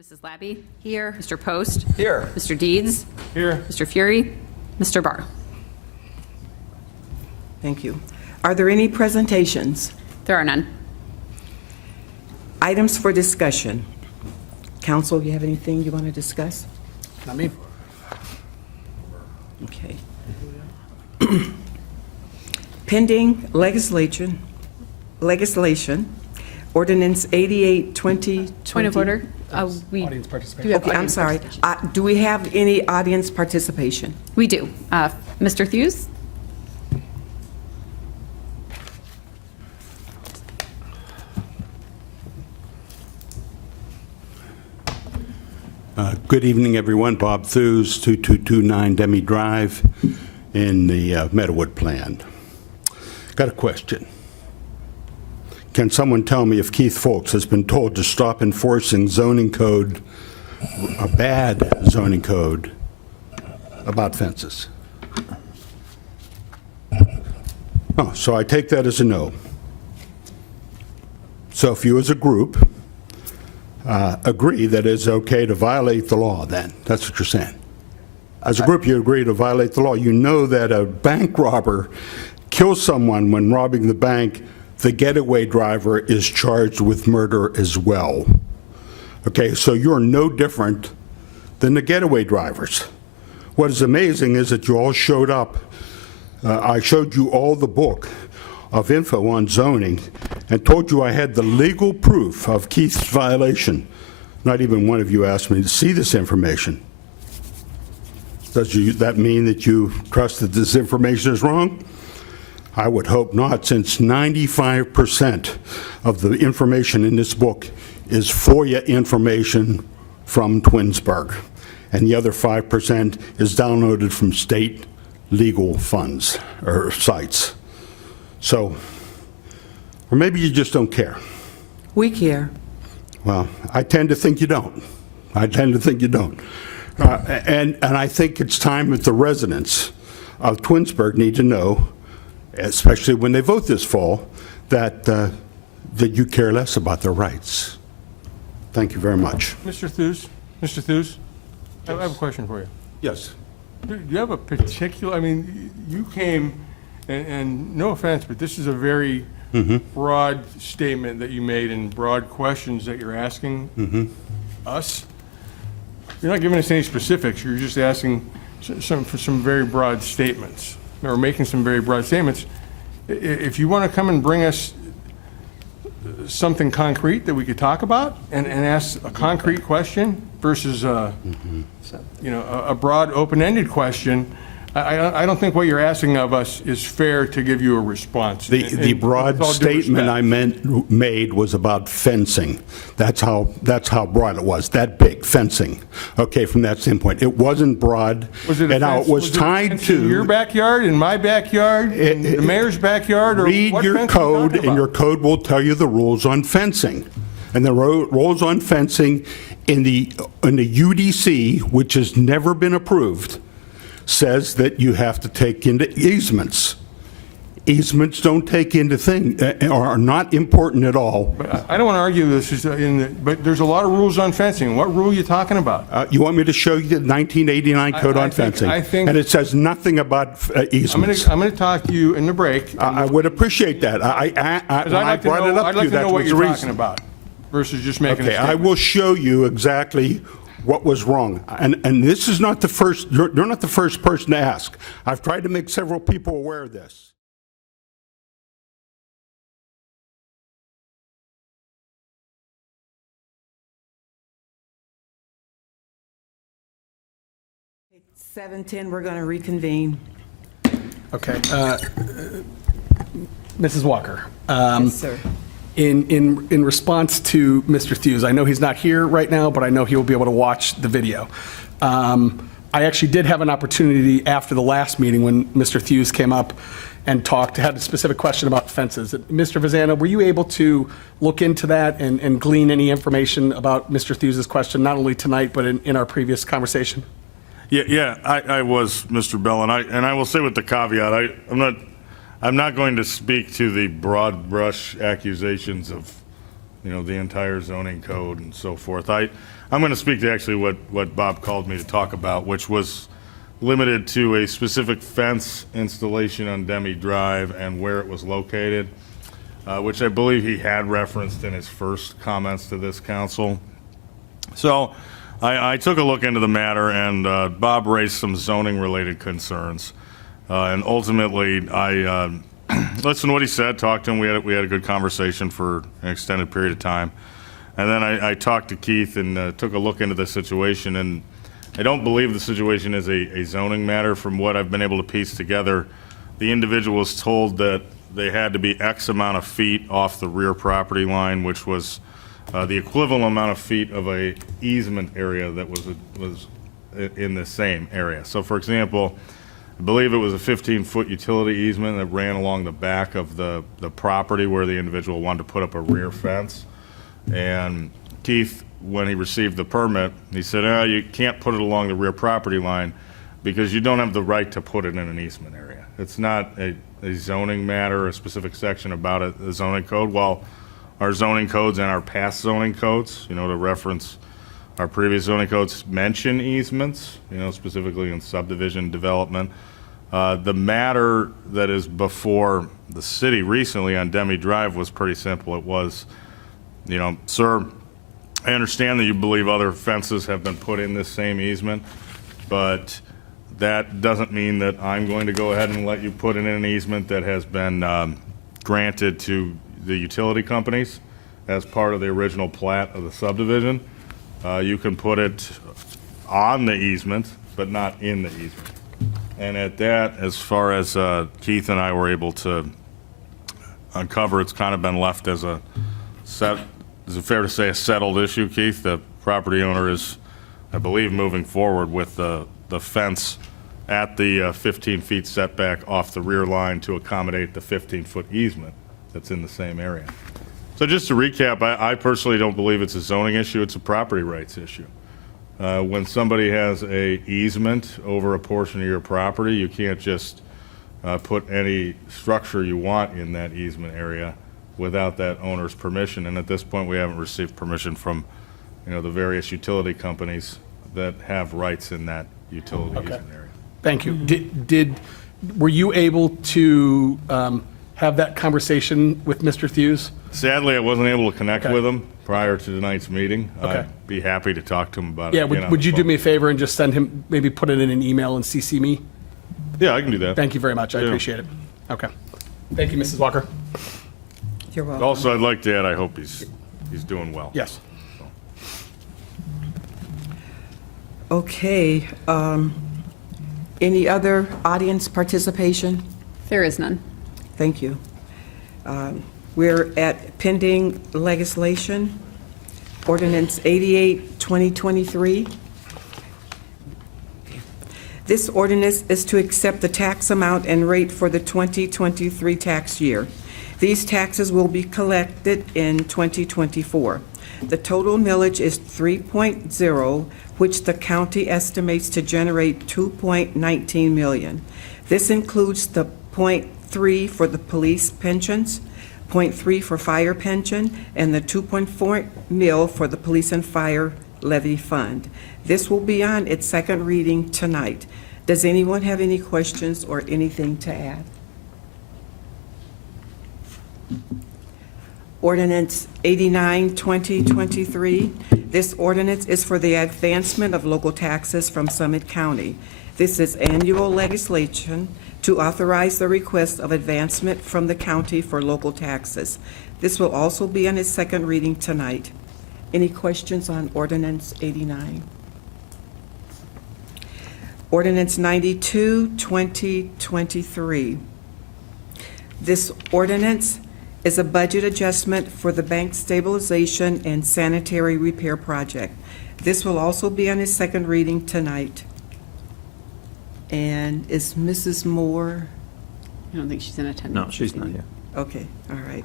Mrs. Labby? Here. Mr. Post? Here. Mr. Deeds? Here. Mr. Fury? Mr. Barr? Thank you. Are there any presentations? There are none. Items for discussion. Council, you have anything you want to discuss? Not me. Okay. Pending legislation, ordinance 88, 2020. Point of order. We Audience participation. do have Okay, I'm audience sorry. participation. Do we have any audience participation? We do. Mr. Thews? Good evening, everyone. Bob Thews, 2229 Demi Drive in the Meadowood Plan. Got a question. Can someone tell me if Keith Folks has been told to stop enforcing zoning code, a bad zoning code, about fences? Oh, so I take that as a no. So if you as a group agree that it's okay to violate the law, then that's what you're saying. As a group, you agree to violate the law. You know that a bank robber kills someone when robbing the bank. The getaway driver is charged with murder as well. Okay, so you're no different than the getaway drivers. What is amazing is that you all showed up. I showed you all the book of info on zoning and told you I had the legal proof of Keith's violation. Not even one of you asked me to see this information. Does that mean that you trust that this information is wrong? I would hope not, since 95% of the information in this book is FOIA information from Twinsburg, and the other 5% is downloaded from state legal funds or sites. So, or maybe you just don't care. We care. Well, I tend to think you don't. And I think it's time that the residents of Twinsburg need to know, especially when they vote this fall, that you care less about their rights. Thank you very much. Mr. Thews, I have a question for you. Yes. Do you have a particular, I mean, you came, and no offense, but this is a very broad statement that you made and broad questions that you're asking us. You're not giving us any specifics, you're just asking for some very broad statements, or making some very broad statements. If you want to come and bring us something concrete that we could talk about and ask a concrete question versus a broad open-ended question, I don't think what you're asking of us is fair to give you a response. The broad statement I made was about fencing. That's how broad it was, that big, fencing. Okay, from that standpoint. It wasn't broad. Was it a and fence, it was tied to to your backyard, in my backyard, in the mayor's backyard, or read what your fence are you code, talking and your about? code will tell you the rules on fencing. And the rules on fencing in the UDC, which has never been approved, says that you have to take into easements. Easements don't take into things, are not important at all. I don't want to argue this, but there's a lot of rules on fencing. What rule are you talking about? You want me to show you the 1989 code on fencing? I think- And it says nothing about easements. I'm going to talk to you in the break. I would appreciate that. When I brought it up I'd to like you, to know that what was the you're talking reason. about versus just making a Okay, I statement. will show you exactly what was wrong. And this is not the first, you're not the first person to ask. I've tried to make several people aware of this. It's 7:10, we're going to reconvene. Okay. Mrs. Walker. Yes, sir. In response to Mr. Thews, I know he's not here right now, but I know he will be able to watch the video. I actually did have an opportunity after the last meeting when Mr. Thews came up and had a specific question about fences. Mr. Vazana, were you able to look into that and glean any information about Mr. Thews' question, not only tonight, but in our previous conversation? Yeah, I was, Mr. Bell, and I will say with the caveat, I'm not going to speak to the broad brush accusations of the entire zoning code and so forth. I'm going to speak to actually what Bob called me to talk about, which was limited to a specific fence installation on Demi Drive and where it was located, which I believe he had referenced in his first comments to this council. So I took a look into the matter, and Bob raised some zoning-related concerns. And ultimately, I listened to what he said, talked to him. We had a good conversation for an extended period of time. And then I talked to Keith and took a look into the situation. And I don't believe the situation is a zoning matter. From what I've been able to piece together, the individual was told that they had to be X amount of feet off the rear property line, which was the equivalent amount of feet of a easement area that was in the same area. So for example, I believe it was a 15-foot utility easement that ran along the back of the property where the individual wanted to put up a rear fence. And Keith, when he received the permit, he said, you can't put it along the rear property line because you don't have the right to put it in an easement area. It's not a zoning matter, a specific section about it, the zoning code. While our zoning codes and our past zoning codes, to reference our previous zoning codes, mention easements, specifically in subdivision development. The matter that is before the city recently on Demi Drive was pretty simple. It was, sir, I understand that you believe other fences have been put in this same easement, but that doesn't mean that I'm going to go ahead and let you put in an easement that has been granted to the utility companies as part of the original plat of the subdivision. You can put it on the easement, but not in the easement. And at that, as far as Keith and I were able to uncover, it's kind of been left as is it fair to say a settled issue, Keith? The property owner is, I believe, moving forward with the fence at the 15 feet setback off the rear line to accommodate the 15-foot easement that's in the same area. So just to recap, I personally don't believe it's a zoning issue, it's a property rights issue. When somebody has a easement over a portion of your property, you can't just put any structure you want in that easement area without that owner's permission. And at this point, we haven't received permission from, the various utility companies that have rights in that utility easement area. Thank you. Were you able to have that conversation with Mr. Thews? Sadly, I wasn't able to connect Okay. with him prior to tonight's meeting. Okay. I'd be happy to talk to him about it. Yeah, again on would the you do phone. me a favor and just send him, maybe put it in an email and CC me? Yeah, I can do that. Thank you very much. I Yeah. appreciate it. Okay. Thank you, Mrs. Walker. You're welcome. Also, I'd like to add, I hope he's doing well. Yes. Okay, any other audience participation? There is none. Thank you. We're at pending legislation, Ordinance 88, 2023. This ordinance is to accept the tax amount and rate for the 2023 tax year. These taxes will be collected in 2024. The total millage is 3.0, which the county estimates to generate 2.19 million. This includes the 0.3 for the police pensions, 0.3 for fire pension, and the 2.4 mil for the police and fire levy fund. This will be on its second reading tonight. Does anyone have any questions or anything to add? Ordinance 89, 2023. This ordinance is for the advancement of local taxes from Summit County. This is annual legislation to authorize the request of advancement from the county for local taxes. This will also be on its second reading tonight. Any questions on Ordinance 89? Ordinance 92, 2023. This ordinance is a budget adjustment for the bank stabilization and sanitary repair project. This will also be on its second reading tonight. And is Mrs. Moore? I don't think she's in attendance. No, she's not here. Okay, all right.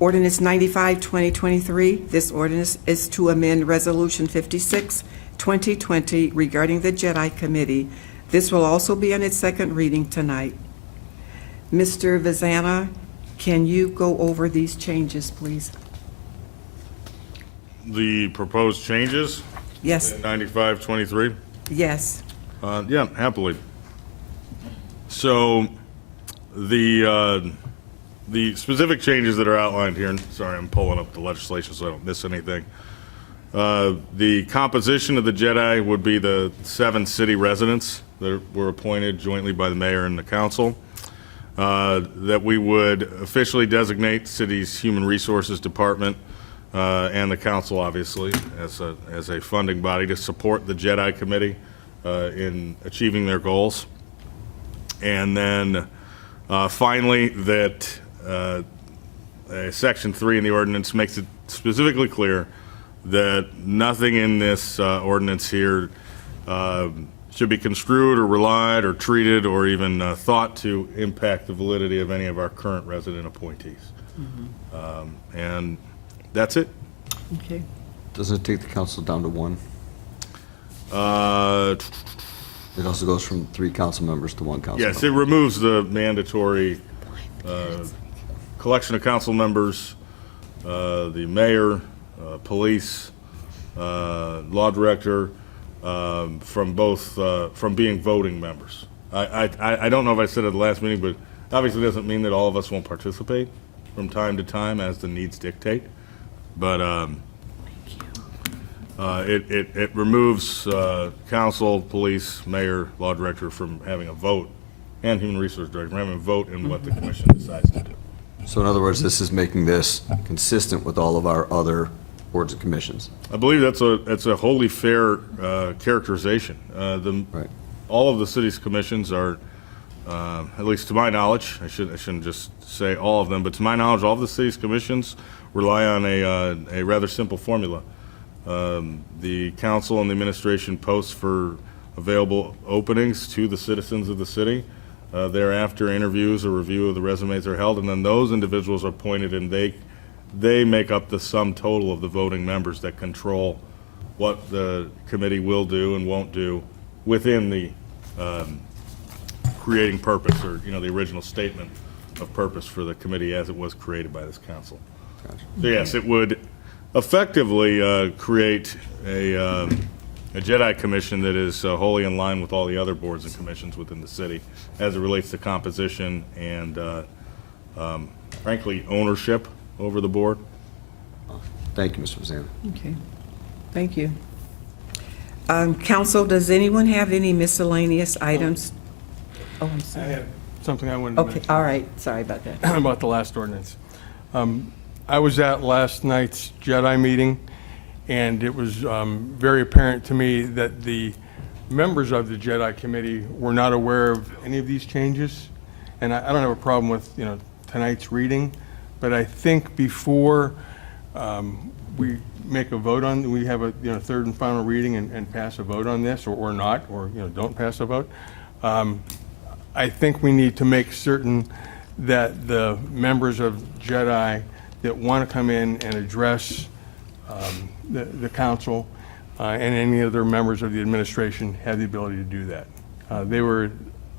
Ordinance 95, 2023. This ordinance is to amend Resolution 56, 2020 regarding the JEDI Committee. This will also be on its second reading tonight. Mr. Vazana, can you go over these changes, please? The proposed changes, Yes, 9523? yes. Yeah, happily. So the specific changes that are outlined here, and sorry, I'm pulling up the legislation so I don't miss anything. The composition of the JEDI would be the 7 city residents that were appointed jointly by the mayor and the council. That we would officially designate city's human resources department and the council, obviously, as a funding body to support the JEDI committee in achieving their goals. And then finally, that Section 3 in the ordinance makes it specifically clear that nothing in this ordinance here should be construed or relied or treated or even thought to impact the validity of any of our current resident appointees. And that's it. Okay. Doesn't it take the council down to 1? Uh, It also goes from 3 council members to 1 council Yes, member. it removes the mandatory collection of council members, the mayor, police, law director, from both, from being voting members. I don't know if I said it at the last meeting, but obviously doesn't mean that all of us won't participate from time to time as the needs dictate. But it removes council, police, mayor, law director from having a vote, and human resource director from having a vote in what the commission decides to do. So in other words, this is making this consistent with all of our other boards and commissions. I believe that's a wholly fair characterization. Right. All of the city's commissions are, at least to my knowledge, I shouldn't just say all of them, but to my knowledge, all of the city's commissions rely on a rather simple formula. The council and the administration posts for available openings to the citizens of the city. Thereafter, interviews or review of the resumes are held, and then those individuals are appointed, and they make up the sum total of the voting members that control what the committee will do and won't do within the creating purpose, or the original statement of purpose for the committee as it was created by this council. So yes, it would effectively create a JEDI commission that is wholly in line with all the other boards and commissions within the city as it relates to composition and, frankly, ownership over the board. Thank you, Mr. Vazana. Okay, thank you. Council, does anyone have any miscellaneous items? Oh, I'm I sorry. have something I wanted to Okay, mention all right, sorry about that. about the last ordinance. I was at last night's JEDI meeting, and it was very apparent to me that the members of the JEDI committee were not aware of any of these changes. And I don't have a problem with, tonight's reading, but I think before we make a vote on, we have a, third and final reading and pass a vote on this, or not, or, don't pass a vote, I think we need to make certain that the members of JEDI that want to come in and address the council and any other members of the administration have the ability to do that. They were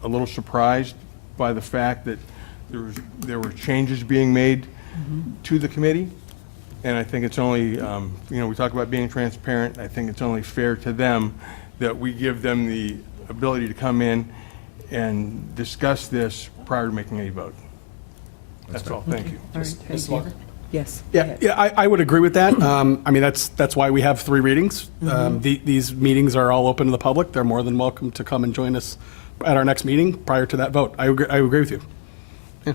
a little surprised by the fact that there were changes being made to the committee, and I think it's only, we talk about being transparent, I think it's only fair to them that we give them the ability to come in and discuss this prior to making any vote. That's all, thank you. All right, thank you. Yes. go Yeah, ahead. yeah, I would agree with that. I mean, that's why we have 3 readings. These meetings are all open to the public. They're more than welcome to come and join us at our next meeting prior to that vote. I agree with you. Yeah.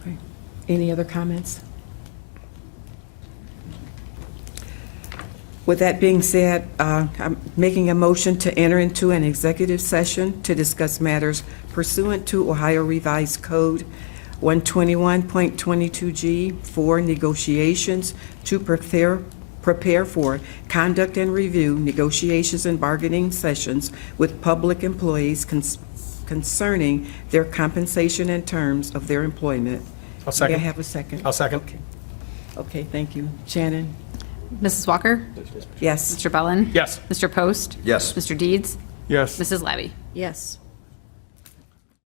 Okay. Any other comments? With that being said, I'm making a motion to enter into an executive session to discuss matters pursuant to Ohio Revised Code 121.22G for negotiations to prepare for conduct and review negotiations and bargaining sessions with public employees concerning their compensation and terms of their employment. I'll second. May I have a second? I'll second. Okay, thank you. Shannon? Mrs. Walker? Yes. Mr. Bellin? Yes. Mr. Post? Yes. Mr. Deeds? Yes. Mrs. Labby? Yes.